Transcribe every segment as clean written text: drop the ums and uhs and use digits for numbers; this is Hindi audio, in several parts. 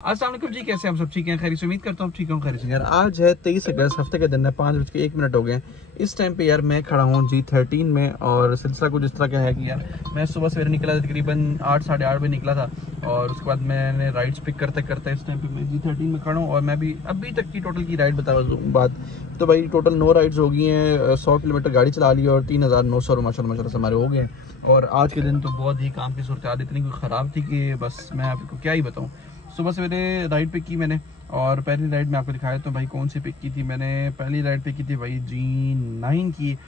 अस्सलाम वालेकुम जी, कैसे हम सब ठीक हैं? खैर से उम्मीद करता हूँ ठीक हूँ। खैर से यार आज है 23 अगस्त, हफ्ते के दिन है, 5:01 हो गए। इस टाइम पे यार मैं खड़ा हूँ G13 में और सिलसिला कुछ इस तरह का है कि यार मैं सुबह सवेरे निकला था, तकरीबन 8 साढ़े 8 बजे निकला था और उसके बाद मैंने राइड्स पिक करते करते इस टाइम पे मैं G13 में खड़ा हूँ और मैं भी अभी तक की टोटल की राइड बता दूँ बात तो भाई टोटल 9 राइड्स हो गई हैं। 100 किलोमीटर गाड़ी चला ली और 3900 माशाल्लाह से हमारे हो गए। और आज के दिन तो बहुत ही काम की सूरत हाल इतनी कोई ख़राब थी कि बस मैं आपको क्या ही बताऊँ। सुबह सवेरे राइड पिक की मैंने और पहली राइड में आपको दिखाया तो भाई कौन सी पिक की थी मैंने। पहली राइड पिक की थी भाई G9 की।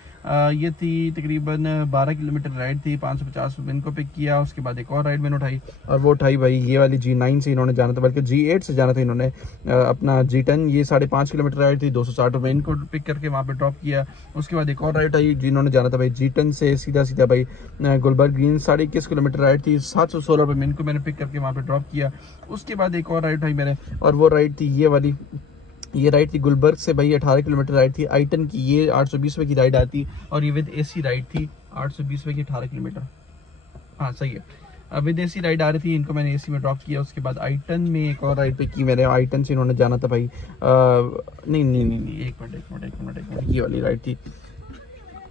ये थी तकरीबन 12 किलोमीटर राइड थी, 550 रुपये इनको पिक किया। उसके बाद एक और राइड मैंने उठाई और वो उठाई भाई ये वाली G9 से इन्होंने जाना था, बल्कि G8 से जाना था इन्होंने। अपना G10 ये 5.5 किलोमीटर राइड थी, 260 रुपये इनको पिक करके वहाँ पे ड्रॉप किया। उसके बाद एक और राइड आई जिन्होंने जाना था भाई G10 से सीधा सीधा भाई गुलबर्ग ग्रीन, 21.5 किलोमीटर राइड थी, 716 रुपये में इनको मैंने पिक करके वहाँ पे ड्रॉप किया। उसके बाद एक और राइड उठाई मैंने और वो राइड थी ये वाली। ये राइड थी गुलबर्ग से भाई 18 किलोमीटर राइड थी आइटन की, ये 820 रुपये की राइड आती और ये विद एसी राइड थी 820 रुपये की 18 किलोमीटर। हाँ सही है, अब विद एसी राइड आ रही थी, इनको मैंने एसी में ड्रॉप किया। उसके बाद आइटन में एक और राइड पे की मैंने। आइटन से इन्होंने जाना था भाई नहीं एक मिनट ये वाली राइड थी।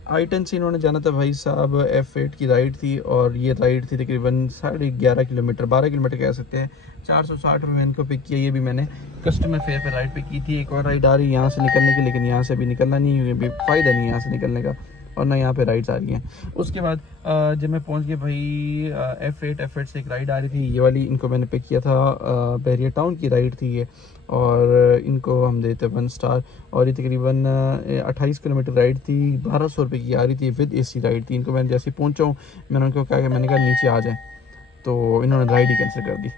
आइटन से इन्होंने जाना था भाई साहब F8 की राइड थी और ये राइड थी तकरीबन 11.5 किलोमीटर, 12 किलोमीटर कह सकते हैं। 460 रुपये इनको पिक किया, ये भी मैंने कस्टमर फेयर पे राइड पे की थी। एक और राइड आ रही है यहाँ से निकलने की, लेकिन यहाँ से अभी निकलना नहीं है, अभी फ़ायदा नहीं है यहाँ से निकलने का और ना यहाँ पे राइड्स आ रही हैं। उसके बाद जब मैं पहुँच गया भाई F8 से एक राइड आ रही थी ये वाली, इनको मैंने पिक किया था। बैरियर टाउन की राइड थी ये और इनको हम देते 1 स्टार। और ये तकरीबन 28 किलोमीटर राइड थी, 1200 रुपये की आ रही थी, विद एसी राइड थी। इनको मैंने जैसे पहुँचा हूँ मैंने उनको कहा कि मैंने कहा नीचे आ जाए, तो इन्होंने राइड ही कैंसिल कर दी।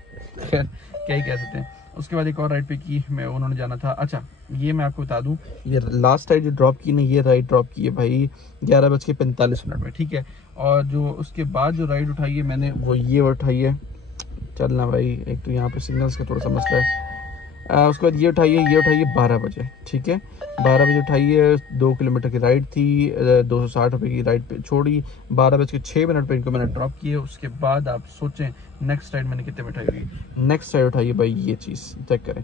खैर क्या ही कह सकते हैं। उसके बाद एक और राइड पे की मैं, उन्होंने जाना था। अच्छा ये मैं आपको बता दूं, ये लास्ट राइड जो ड्रॉप की ना, ये राइड ड्रॉप की है भाई 11:45 में, ठीक है। और जो उसके बाद जो राइड उठाई है मैंने वो ये उठाई है। चलना भाई, एक तो यहाँ पे सिग्नल्स का थोड़ा सा मसला है। उसके बाद ये उठाइए 12 बजे, ठीक है। 12 बजे उठाइए, 2 किलोमीटर की राइड थी, 260 रुपये की राइड पे छोड़ी। 12:06 पे इनको मैंने ड्रॉप किए। उसके बाद आप सोचें नेक्स्ट राइड मैंने कितने में उठाई हुई। नेक्स्ट राइड उठाइए भाई, ये चीज़ चेक करें,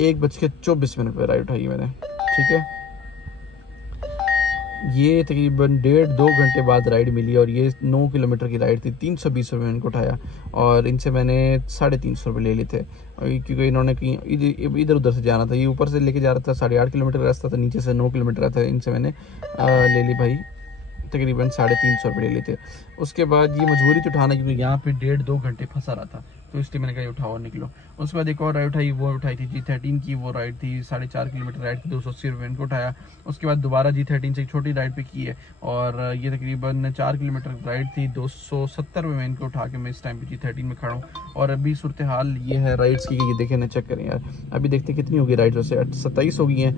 1:24 पे राइड उठाई मैंने, ठीक है। ये तकरीबन 1.5-2 घंटे बाद राइड मिली और ये 9 किलोमीटर की राइड थी, 320 रुपये में इनको उठाया और इनसे मैंने 350 रुपये ले लिए थे क्योंकि इन्होंने कहीं इधर उधर से जाना था। ये ऊपर से लेके जा रहा था, 8.5 किलोमीटर का रास्ता था, नीचे से 9 किलोमीटर था। इनसे मैंने ले ली भाई तकरीबन 350 रुपये ले लेते। उसके बाद ये मजबूरी तो उठाना क्योंकि यहाँ पे 1.5-2 घंटे फंसा रहा था, तो इसलिए मैंने कहा उठाओ और निकलो। उसके बाद एक और राइड उठाई, वो उठाई थी G13 की, वो राइड थी 4.5 किलोमीटर राइड थी, 280 रुपये इनको उठाया। उसके बाद दोबारा G13 से एक छोटी राइड पे की है और ये तकरीबन 4 किलोमीटर राइड थी, 270 रुपये में इनको उठा के मैं इस टाइम पे G13 में खड़ा हूँ। और अभी सूरत हाल ये है राइड्स की, ये देखें ना, चेक करें यार, अभी देखते कितनी होगी राइड्स। वैसे 27 हो गई हैं,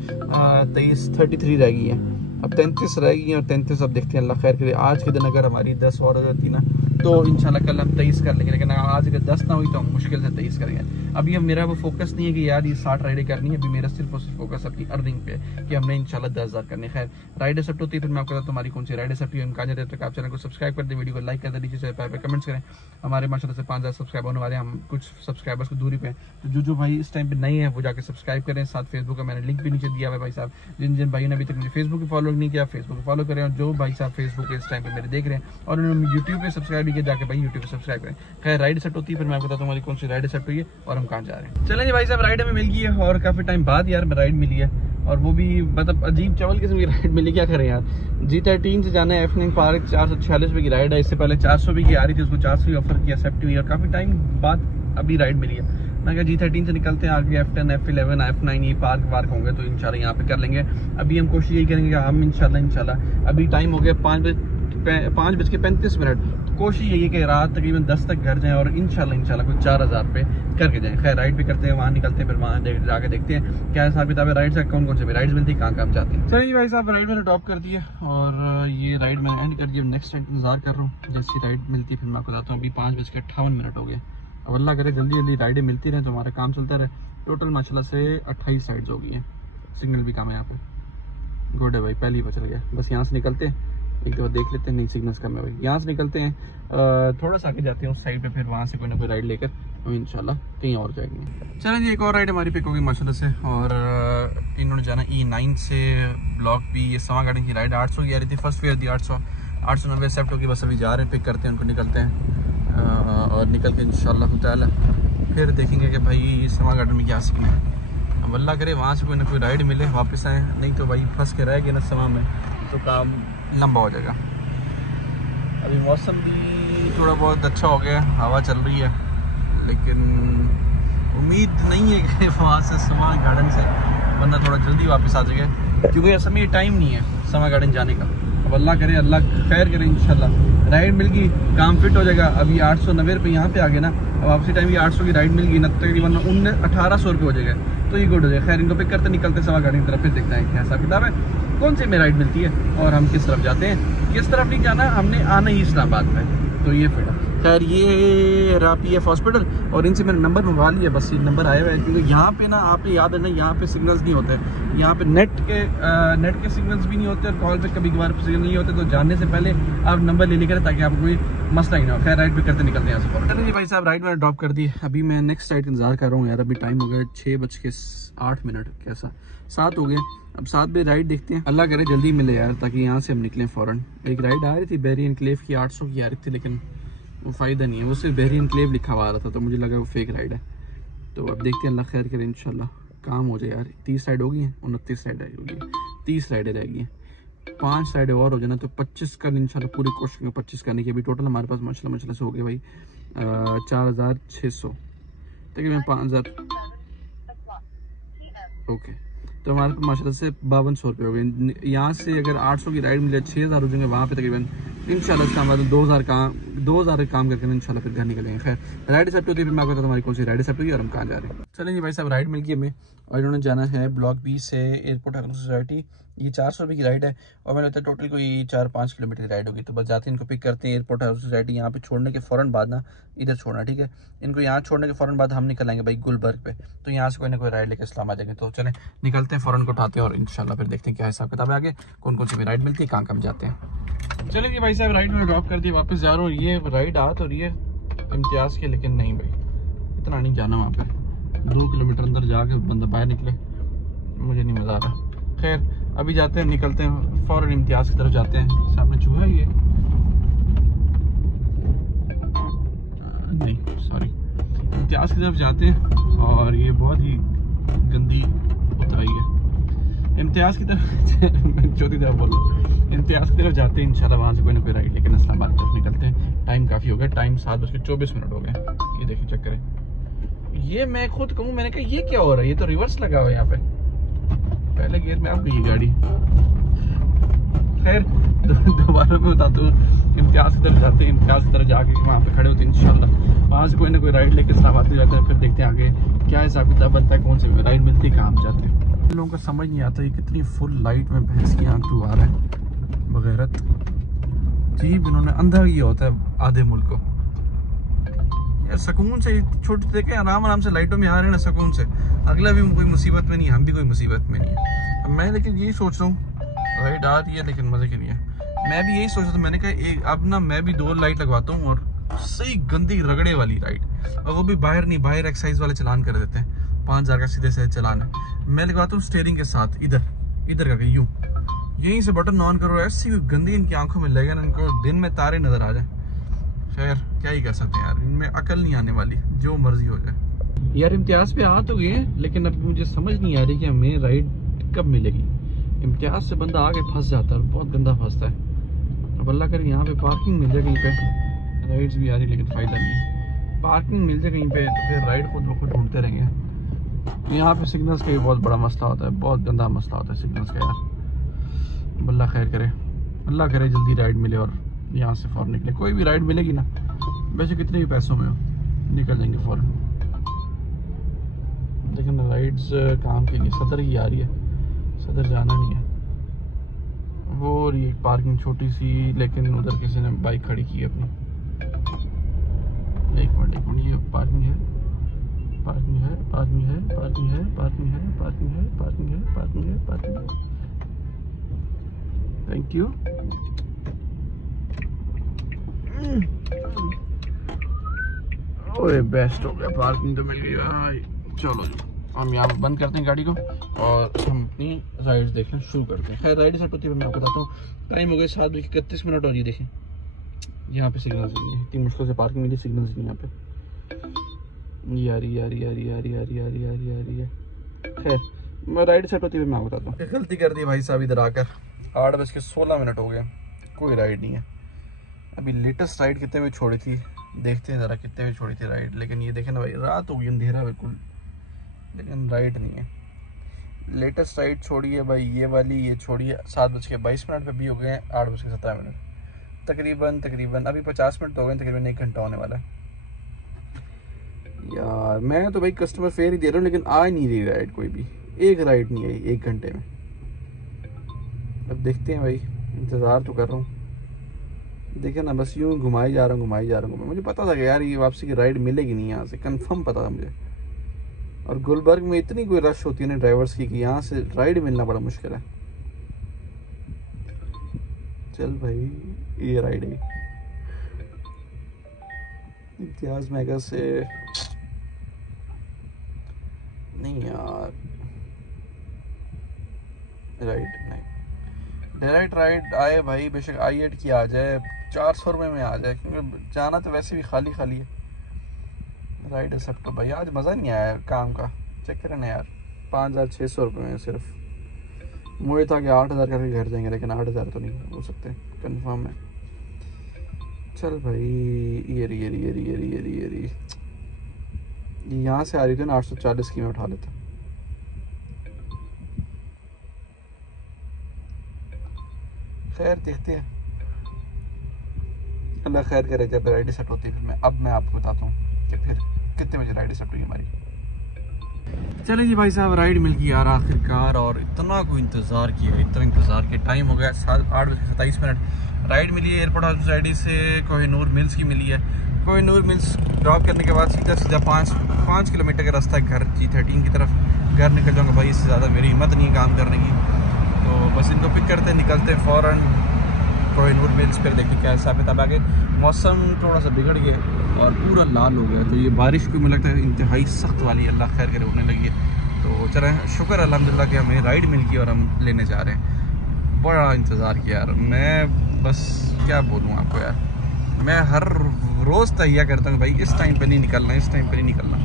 33 रह गई हैं, अब 33 रह गई हैं और 33 अब देखते हैं, अल्लाह खैर करे। आज के दिन अगर हमारी 10 और हो जाती ना तो इंशाल्लाह कल हम 23 कर लेंगे, लेकिन आज अगर 10 ना हुई तो हम मुश्किल से 23 करेंगे। अभी हम मेरा वो फोकस नहीं है कि यार ये 60 राइडें करनी है, अभी मेरा सिर्फ और सिर्फ फोकस अपनी अर्निंग पे कि हमने इंशाल्लाह 10,000 करनी है। खैर राइड एक्सेप्ट होती है, फिर मैं आपको बताता हूँ हमारी कौन सी राइड एक्सेप्ट हुई है। उनका जब तक आप चैनल को सब्सक्राइब कर दें, वीडियो को लाइक कर दें, नीचे से कमेंट्स करें। हमारे माशाल्लाह से 5,000 सब्सक्राइबर होने वाले हैं, हम कुछ सब्सक्राइबर्स को दूरी पे, तो जो भाई इस टाइम पे नए हैं वो जाकर सब्सक्राइब करें। साथ फेसबुक का मैंने लिंक भी नीचे दिया हुआ है भाई साहब, जिन भाई ने अभी तक मुझे फेसबुक पे फॉलो नहीं किया फेसबुक पे फॉलो करें, और जो भाई साहब फेसबुक इस टाइम पे मेरे देख रहे हैं और उन्होंने यूट्यूब पे सब्सक्राइब भी किया, जाके भाई यूट्यूब पे सब्सक्राइब करें। खैर राइड सेट होती है, फिर मैं आपको बताता हूँ हमारी कौन सी राइड सेट हुई है और हम कहाँ जा रहे हैं। चलें जी भाई साहब, राइड हमें मिल गई है और काफ़ी टाइम बाद यार राइड मिली है, और वो भी मतलब अजीब चावल किस्म की राइड मिली। क्या करें यार, G13 से जाना है F9 पार्क, 446 रुपये की राइड है। इससे पहले 400 रुपये की आ रही थी, उसको 400 की ऑफर की एक्सेप्ट हुई और काफ़ी टाइम बाद अभी राइड मिली है। मैं कहा G13 से निकलते हैं, आगे F10 F11 F9 ये पार्क वार्क होंगे तो इंशाल्लाह यहाँ पे कर लेंगे। अभी हम कोशिश यही करेंगे कि हम इंशाल्लाह अभी टाइम हो गया 5:35। तो कोशिश यही है कि रात तकरीबन 10 तक घर जाएं और इंशाल्लाह कुछ 4,000 पे करके जाएं। खैर राइड भी करते हैं, वहाँ निकलते हैं, फिर वहाँ जाके देखते हैं क्या हिसाब किताब है राइड से, कौन से राइड्स मिलती है, कहाँ जाते हैं। चलिए भाई साहब, राइड मैंने ड्रॉप कर दिया और ये राइड मैंने एंड कर दिया। नेक्स्ट राइड इंतजार कर रहा हूँ, जैसी राइड मिलती है फिर मैं आपको बताता हूँ। अभी 5:58 हो गए। अब अल्लाह करे जल्दी जल्दी राइडें मिलती रहे तो हमारा काम चलता रहे। टोटल माशाल्लाह से 28 राइड्स हो गई हैं, सिग्नल भी काम है यहाँ पे। गुड है भाई, पहले ही बचल गया। बस यहाँ से निकलते हैं, एक दफ़ा देख लेते हैं, नहीं सिग्नल्स कम है भाई। यहाँ से निकलते हैं, थोड़ा सा आगे जाते हैं उस साइड पे, फिर वहाँ से कोई ना कोई राइड लेकर हम इंशाल्लाह कहीं और जाएंगे। चलें जी, एक और राइड हमारी पिक होगी माशाल्लाह से, और इन्होंने जाना E9 से ब्लॉक बी। ये सवा गार्डन की राइड 800 की आ रही थी, फर्स्ट फेयर थी 890 एक्सेप्ट होगी। बस अभी जा रहे हैं, पिक करते हैं उनको, निकलते हैं और निकल के इंशाल्लाह ताला फिर देखेंगे कि भाई सवा गार्डन में क्या सीखना है। अब अल्लाह करे वहाँ से कोई ना कोई राइड मिले, वापस आए, नहीं तो भाई फंस के रह गए ना सवा में तो काम लंबा हो जाएगा। अभी मौसम भी थोड़ा बहुत अच्छा हो गया, हवा चल रही है, लेकिन उम्मीद नहीं है कि वहाँ से समा गार्डन से बंदा थोड़ा जल्दी वापस आ जाएगा, क्योंकि असल में ये टाइम नहीं है समा गार्डन जाने का। अब अल्लाह करे, अल्लाह खैर करे, इंशाल्लाह राइड मिल गई, काम फिट हो जाएगा। अभी 890 रुपये यहाँ पे आ गए ना, अब वापसी टाइम ये 800 की राइड मिल गई ना, तकरीबन 1800 रुपये हो जाएगा, तो ये गुड हो जाएगा। खैर इनको पिक करते निकलते समा गार्डन की तरफ, फिर देखते हैं क्या हिसाब किताब है, कौन सी में राइड मिलती है और हम किस तरफ जाते हैं। किस तरफ नहीं जाना, हमने आना ही इस्लामाबाद में, तो ये फिर खैर ये रहा PF हॉस्पिटल, और इनसे मैंने नंबर मंगवा लिया, बस ये नंबर आया हुआ है, क्योंकि यहाँ पे ना आपको याद है ना, यहाँ पे सिग्नल्स नहीं होते, यहाँ पे नेट के सिग्नल्स भी नहीं होते, और कॉल पे कभी कभार सिग्नल नहीं होते, तो जाने से पहले आप नंबर ले लेकर, ताकि आपको कोई मसला ही ना हो। खैर राइड पे करते निकलते हैं यहाँ से। जी भाई साहब, राइड मैंने ड्रॉप कर दी, अभी मैं नेक्स्ट राइड इंतजार कर रहा हूँ यार। अभी टाइम हो गया 6:08, कैसा 7 हो गए, अब 7 बजे राइड देखते हैं, अल्लाह करे जल्दी मिले यार, ताकि यहाँ से हम निकलें फ़ौरन। एक राइड आ रही थी बेरी एनक्लेव की 800 की आ रही थी, लेकिन वो फ़ायदा नहीं है, वो सिर्फ बेरी एनक्लेव लिखा हुआ आ रहा था, तो मुझे लगा वो फेक राइड है। तो अब देखते हैं, अल्लाह खैर करे, इंशाल्लाह काम हो जाए यार। 30 राइड हो गई हैं, 29 राइड होगी, 30 राइडें रह गई हैं, 5 राइडें और हो जाना तो 25 का इंशाल्लाह पूरी कोशिश करेंगे 25 करने की। अभी टोटल हमारे पास माशाल्लाह से हो गए भाई 4600, तकरीबन 5000। ओके, तो हमारे पास माशाल्लाह से 5200 रुपये हो गए। यहाँ से अगर 800 की राइड मिले 6000 हो जाएंगे, वहाँ पे तकरीबन इंशाल्लाह इसका मतलब 2000 काम करके इंशाल्लाह फिर घर निकलेंगे। खैर राइड एक्सेप्ट होती है, फिर मैं आपको हमारी कौन सी राइड एक्सेप्ट हुई और हम कहाँ जा रहे हैं। चलेंगे भाई साहब, राइड मिल गई हमें, और इन्होंने जाना है ब्लॉक बी से एयरपोर्ट हाउसिंग सोसाइटी। ये 400 रुपये की राइड है, और मैंने लगता है टोटल कोई 4-5 किलोमीटर की राइड होगी। तो बस जाते हैं, इनको पिक करते हैं एयरपोर्ट हाउसिंग सोसाइटी, यहाँ पे छोड़ने के फ़ौरन बाद ना इधर छोड़ना, ठीक है। इनको यहाँ छोड़ने के फ़ौरन बाद हम निकल आएंगे भाई गुलबर्ग पे, तो यहाँ से कोई ना कोई राइड लेकर इस्लाम आ जाएंगे। तो चलें निकलते हैं, फ़ौरन को उठाते हैं, और इंशाल्लाह फिर देखते हैं क्या हिसाब किताब है आगे, कौन कौन सी भी राइड मिलती है, कहाँ कहाँ जाते हैं। चलें जी भाई साहब, राइड में ड्रॉप कर दी, वापस जा रहा हूँ। ये राइड आ तो रही है इम्तियाज़ के, लेकिन नहीं भाई इतना नहीं जाना, वहाँ पे 2 किलोमीटर अंदर जाके बंदा बाहर निकले, मुझे नहीं मज़ा आ रहा। खैर अभी जाते हैं, निकलते हैं फ़ौरन इम्तियाज़ की तरफ जाते हैं। सामने चूहा ये नहीं, सॉरी, इम्तियाज़ की तरफ जाते हैं, और ये बहुत ही गंदी उतराई है इम्तियाज़ की तरफ मैं चौथी तरफ बोल रहा हूँ, इम्तियाज़ की तरफ जाते हैं इंशाल्लाह, वहाँ से कोई ना कोई राइड लेकिन इस्लामाबाद की तरफ निकलते हैं। टाइम काफ़ी हो गया, टाइम 7:24 हो गए। ये देखिए चेक करें, ये मैं खुद कहूँ, मैंने कहा ये क्या हो रहा है, ये तो रिवर्स लगा हुआ है यहाँ पे, पहले गेयर में आपको ये गाड़ी। खैर दोबारा मैं बताता हूँ, इम्तियाज़ की तरफ जाते हैं, इम्तियाज़ की तरफ जाके वहाँ पे खड़े होते हैं इंशाल्लाह, वहाँ से कोई ना कोई राइड लेके इस्लामाबाद में जाते हैं, फिर देखते हैं आगे क्या हिसाब किताब बनता है, कौन सी राइड मिलती है, कहाँ हम जाते हैं। इन लोगों को समझ नहीं आता ये कितनी फुल लाइट में भैंस की आँख आ रहा है बगैरत जीप, इन्होंने अंधा किया होता है आधे मुल्क को यार। सुकून से छोटे देखे आराम आराम से लाइटों में आ रहे हैं ना, सुकून से, अगला भी कोई मुसीबत में नहीं, हम भी कोई मुसीबत में नहीं है। मैं लेकिन यही सोच रहा हूँ, राइड आ रही है लेकिन मजे के लिए, मैं भी यही सोच रहा था, मैंने कहा अब ना मैं भी 2 लाइट लगवाता हूँ, और सही गंदी रगड़े वाली राइड, और वो भी बाहर नहीं, बाहर एक्साइज वाले चलान कर देते हैं, 5000 का सीधे से चलान है। मैं लगवाता हूँ स्टेयरिंग के साथ, इधर करके यूँ, यहीं से बटन ऑन करो, ऐसी गंदी इनकी आंखों में लगेगा ना, इनको दिन में तारे नजर आ जाए। खैर क्या ही कर सकते हैं यार, इनमें अकल नहीं आने वाली, जो मर्जी हो जाए। यार इम्तियाज़ पे आ तो गए हैं, लेकिन अब मुझे समझ नहीं आ रही कि हमें राइड कब मिलेगी। इम्तियाज़ से बंदा आगे फंस जाता है, बहुत गंदा फंसता है। अब अल्लाह करे यहाँ पे पार्किंग मिल जाए कहीं पे, राइड्स भी आ रही लेकिन फ़ायदा नहीं है, पार्किंग मिल जाए कहीं पे तो फिर राइड खुद ब खुद ढूंढते रहेंगे। यहाँ पे सिग्नल्स का भी बहुत बड़ा मसला होता है, बहुत गंदा मसला होता है सिग्नल्स का यार। अल्लाह खैर करे, अल्लाह करे जल्दी राइड मिले और यहाँ से फ़ौरन निकले। कोई भी राइड मिलेगी ना, वैसे कितने भी पैसों में हो, निकल जाएंगे फ़ौरन। लेकिन राइड्स काम की नहीं, सदर की आ रही है, सदर जाना नहीं है। वो ये पार्किंग छोटी सी, लेकिन उधर किसी ने बाइक खड़ी की है अपनी। एक मिनट ये पार्किंग है, पार्किंग है, पार्किंग है, पार्किंग है, पार्किंग है, पार्किंग है, पार्किंग है, पार्किंग है, पार्किंग है। Thank you. ओए बेस्ट हो गया, पार्किंग तो मिल गई भाई। चलो जी हम यहाँ बंद करते हैं गाड़ी को और हम अपनी राइड्स देखना शुरू करते हैं। खैर राइड सेट होती है मैं आपको बताता हूँ। टाइम हो गया 7:31 और ये देखें यहाँ पे सिग्नल्स नहीं है, इतनी मुश्किल से पार्किंग मिली, सिग्नल्स नहीं यहाँ पे। यारी यारी यारी यारी यारी यारी यारी यारी है। खैर मैं राइड सेट होती है मैं आपको बताता हूँ। गलती कर दी भाई साहब इधर आकर, 8:16 हो गए, कोई राइड नहीं है। अभी लेटेस्ट राइड कितने में छोड़ी थी देखते हैं ज़रा, कितने में छोड़ी थी राइड। लेकिन ये देखें ना भाई, रात हो गई, अंधेरा बिल्कुल, लेकिन राइड नहीं है। लेटेस्ट राइड छोड़ी है भाई ये वाली, ये छोड़ी है 7:22 पे भी हो गए हैं 8:17 तकरीबन अभी 50 मिनट तो हो गए, तकरीबन 1 घंटा होने वाला है। यार मैं तो भाई कस्टमर फेयर ही दे रहा हूँ, लेकिन आ नहीं रही राइड, कोई भी एक राइड नहीं आई 1 घंटे में। अब देखते हैं भाई, इंतज़ार तो कर रहा हूँ। देखिए ना बस यूँ घुमाई जा रहा हूँ। मुझे पता था कि यार ये वापसी की राइड मिलेगी नहीं, यहाँ से कंफर्म पता था मुझे। और गुलबर्ग में इतनी कोई रश होती है ना ड्राइवर्स की कि यहाँ से राइड मिलना बड़ा मुश्किल है। चल भाई ये राइड है इम्तियाज मेगा से, नहीं यार राइड नहीं, डायरेक्ट राइड आए भाई, बेशक i8 की आ जाए, 400 रुपये में आ जाए, क्योंकि जाना तो वैसे भी खाली खाली है। राइड एक्सेप्ट भाई, आज मज़ा नहीं आया काम का, चेक करें ना यार, 5,600 रुपये में सिर्फ। मुझे था कि 8,000 करके घर जाएंगे, लेकिन 8,000 तो नहीं हो सकते कंफर्म है। चल भाई ये यहाँ से आ रही थी ना 840 की, मैं उठा लेता। खैर देखते हैं, अल्लाह खैर करे। जब राइड सेट होती है फिर मैं आपको बताता हूँ कि फिर कितने बजे राइड सेट हुई हमारी। चले जी भाई साहब, राइड मिल गई यार आखिरकार, और इतना कोई इंतज़ार किया, टाइम हो गया 8:27। राइड मिली है एयरपोर्ट हॉस्पिटैलिटी से कोहिनूर मिल्स की मिली है। कोहिनूर मिल्स ड्रॉप करने के बाद सीधा 5 किलोमीटर का रास्ता है घर G13 की तरफ। घर निकल जाऊँगा भाई, इससे ज़्यादा मेरी हिम्मत नहीं है काम करने की, तो बस इनको पिक करते निकलते फ़ौरन कोहिनूर मिल्स। फिर देखते क्या हिसाब किताब। आगे मौसम थोड़ा सा बिगड़ गया और पूरा लाल हो गया, तो ये बारिश को मुझे लगता है इंतहाई सख्त वाली अल्लाह खैर करे होने लगी है। तो चले शुक्र अल्हम्दुलिल्लाह कि हमें राइड मिल गई और हम लेने जा रहे हैं। बड़ा इंतज़ार किया यार, मैं बस क्या बोलूँ आपको यार, मैं हर रोज़ तैयार करता हूँ भाई इस टाइम पे नहीं निकलना,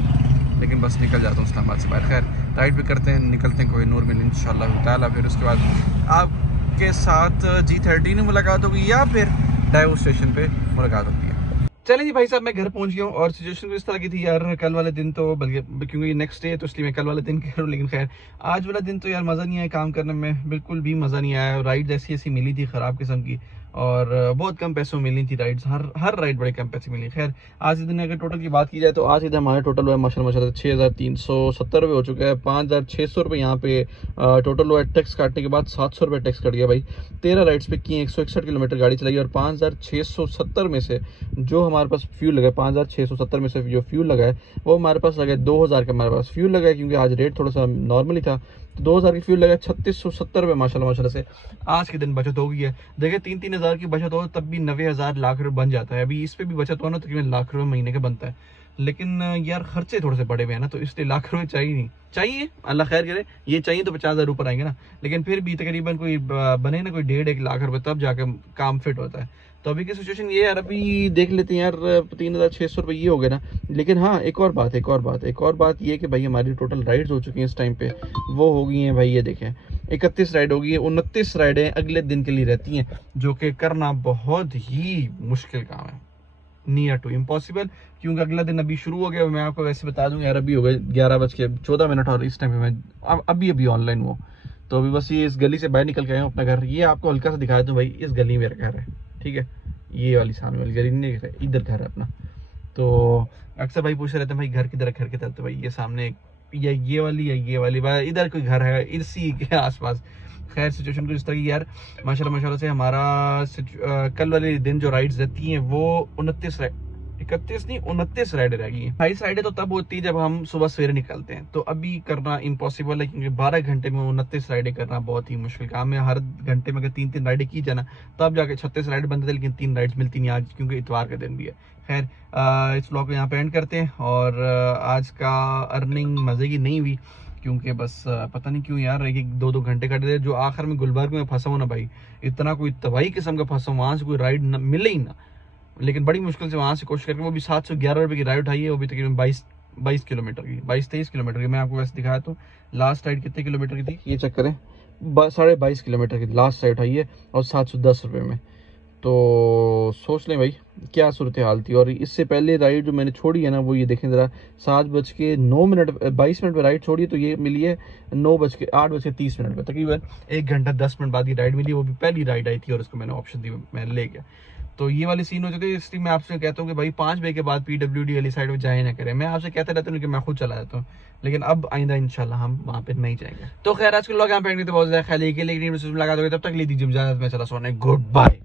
लेकिन बस निकल जाता हूँ इस्लामाबाद से बाहर। खैर राइड भी करते हैं, निकलते हैं कोहिनूर मिल इंशाअल्लाह ताला। फिर उसके बाद आपके साथ G13 में मुलाकात होगी या फिर डाइवो स्टेशन पे मुलाकात होती है। चलें जी भाई साहब, मैं घर पहुंच गया हूँ और सिचुएशन इस तरह की थी यार, कल वाले दिन तो बल्कि क्योंकि नेक्स्ट डे तो इसलिए मैं कल वाले दिन कह रहा हूँ, लेकिन खैर आज वाला दिन तो यार मज़ा नहीं आया काम करने में, बिल्कुल भी मज़ा नहीं आया। राइड ऐसी मिली थी ख़राब किस्म की, और बहुत कम पैसों में मिली थी राइड्स, हर राइड बड़े कम पैसे मिली। खैर आज के दिन अगर टोटल की बात की जाए तो आज के दिन हमारे टोटल हुआ है माशाल्लाह 6,370 रुपये हो चुका है। 5,600 रुपये यहाँ पे टोटल हुआ है। टैक्स काटने के बाद 700 रुपये टैक्स कट गया भाई। 13 राइड्स पे की, 161 किलोमीटर गाड़ी चलाई, और 5,670 में से जो हमारे पास फ्यूल लगा है, 5,670 में से जो फ्यूल लगा है वो हमारे पास लगा है 2,000 का हमारे पास फ्यूल लगा है, क्योंकि आज रेट थोड़ा सा नॉर्मली था, तो 2,000 की फ्यूल लगा। 3,670 रुपये माशाल्लाह से आज के दिन बचत हो गई है। देखिए 3-3 हज़ार की बचत हो तब भी 90,000 लाख रुपये बन जाता है। अभी इस पे भी बचत हो ना तकरीबन लाख रुपये महीने का बनता है, लेकिन यार खर्चे थोड़े से बड़े हुए हैं ना, तो इसलिए लाख रुपये चाहिए अल्लाह खैर करे। ये चाहिए तो 50,000 ऊपर आएंगे ना, लेकिन फिर भी तकरीबन कोई बने ना कोई 1.5-1 लाख रुपये, तब जाकर काम फिट होता है। तो अभी की सिचुएशन ये यार, अभी देख लेते हैं यार 3,600 रुपये ये हो गए ना। लेकिन हाँ एक और बात ये कि भाई हमारी टोटल राइड्स हो चुकी हैं इस टाइम पे, वो हो गई हैं भाई, ये देखें 31 राइड हो गई है। 29 राइडें अगले दिन के लिए रहती हैं, जो कि करना बहुत ही मुश्किल काम है, नियर टू इम्पॉसिबल, क्योंकि अगला दिन अभी शुरू हो गया। मैं आपको वैसे बता दूं यार, अभी हो गए 11:14 और इस टाइम पे मैं अभी ऑनलाइन हुआ, तो अभी बस ये इस गली से बाहर निकल के आया हूँ अपना घर। ये आपको हल्का सा दिखा दूं भाई, इस गली में मेरा घर है, ठीक है, ये वाली सामने वाली गली नहीं है, इधर घर है अपना। तो अक्सर भाई पूछ रहे थे भाई घर किधर तो भाई ये सामने या ये वाली भाई इधर कोई घर है इसी के आसपास। खैर सिचुएशन को इस तरह की यार, माशाल्लाह से हमारा कल वाले दिन जो राइड्स रहती हैं वो 29 31 नहीं 29 राइडें रह गई हैं। 28 राइडें तो तब होती है जब हम सुबह सवेरे निकलते हैं, तो अभी करना इम्पॉसिबल है, क्योंकि 12 घंटे में 29 राइडें करना बहुत ही मुश्किल काम है। हर घंटे में अगर 3-3 राइडें की जाए ना, तब जाके 36 राइड बनते थे, लेकिन 3 राइड्स मिलती नहीं आज, क्योंकि इतवार का दिन भी है। खैर इस व्लॉग को यहाँ पे एंड करते हैं। और आज का अर्निंग मजे की नहीं हुई, क्योंकि बस पता नहीं क्यों यार 1-2 घंटे कट गए। जो आखिर में गुलबर्ग में फंसा हूँ ना भाई, इतना कोई तबाही किस्म का फंसा हूँ, वहां से कोई राइड मिले ही ना, लेकिन बड़ी मुश्किल से वहां से कोशिश करके वो भी 711 रुपए की राइड उठाई है, वो भी तकरीबन 22 किलोमीटर की, 22-23 किलोमीटर की। मैं आपको वैसे दिखाया तो लास्ट राइड कितने किलोमीटर की थी, ये चेक करें, 22.5 किलोमीटर की लास्ट राइड उठाई है, और 710 रुपये में। तो सोच लें भाई क्या सूरत हाल थी। और इससे पहले राइड जो मैंने छोड़ी है ना, वो ये देखें ज़रा, 7:09 पर राइड छोड़ी, तो ये मिली है 8:30 पर, तकरीबन 1 घंटा 10 मिनट बाद ये राइड मिली। वो भी पहली राइड आई थी और उसको मैंने ऑप्शन दी, मैं ले गया। तो ये वाले सीन होते थे, इसलिए मैं आपसे कहता हूँ कि भाई 5 बजे के बाद PWD वाली साइड में जाए ना करें। मैं आपसे कहता रहता हूँ कि मैं खुद चला जाता हूँ, लेकिन अब आइंदा इंशाल्लाह हम वहाँ पे नहीं जाएंगे। तो खैर आज के लोग यहाँ पे बहुत ज्यादा ख्याल के लिए लगा दोगे, तब तक ले दीजिए इजाजत, मैं चला सोने, गुड बाय।